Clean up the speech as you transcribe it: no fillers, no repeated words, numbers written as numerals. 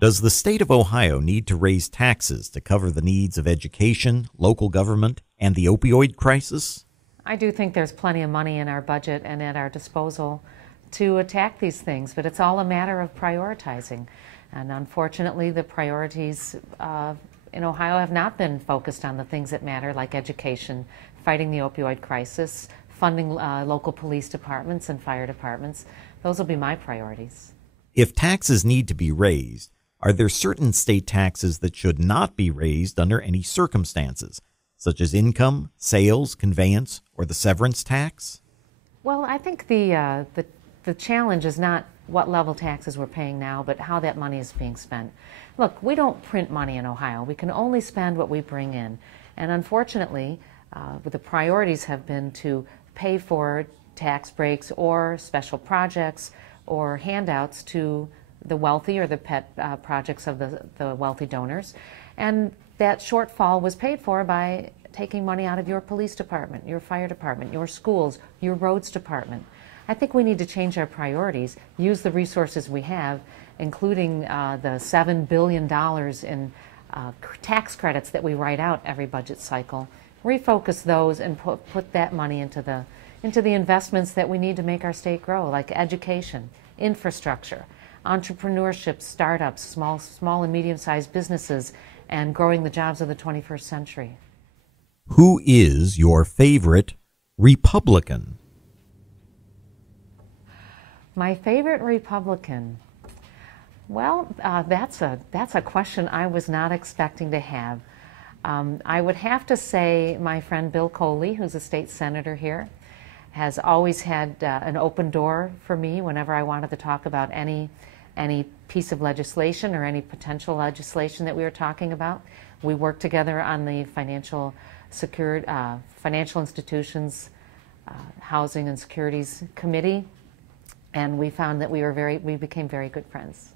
Does the state of Ohio need to raise taxes to cover the needs of education, local government, and the opioid crisis? I do think there's plenty of money in our budget and at our disposal to attack these things, but it's all a matter of prioritizing. And unfortunately, the priorities in Ohio have not been focused on the things that matter, like education, fighting the opioid crisis, funding local police departments and fire departments. Those will be my priorities. If taxes need to be raised, are there certain state taxes that should not be raised under any circumstances, such as income, sales, conveyance, or the severance tax? Well, I think the challenge is not what level taxes we're paying now, but how that money is being spent. Look, we don't print money in Ohio. We can only spend what we bring in. And unfortunately, the priorities have been to pay for tax breaks or special projects or handouts to the wealthy or the pet projects of the wealthy donors. And that shortfall was paid for by taking money out of your police department, your fire department, your schools, your roads department. I think we need to change our priorities, use the resources we have, including the $7 billion in tax credits that we write out every budget cycle, refocus those and put that money into the investments that we need to make our state grow, like education, infrastructure, entrepreneurship, startups, small and medium-sized businesses, and growing the jobs of the 21st century. Who is your favorite Republican? My favorite Republican? Well, that's a question I was not expecting to have. I would have to say my friend Bill Coley, who's a state senator here, has always had an open door for me whenever I wanted to talk about any piece of legislation or any potential legislation that we were talking about. We worked together on the financial institutions, housing and securities committee, and we found that we became very good friends.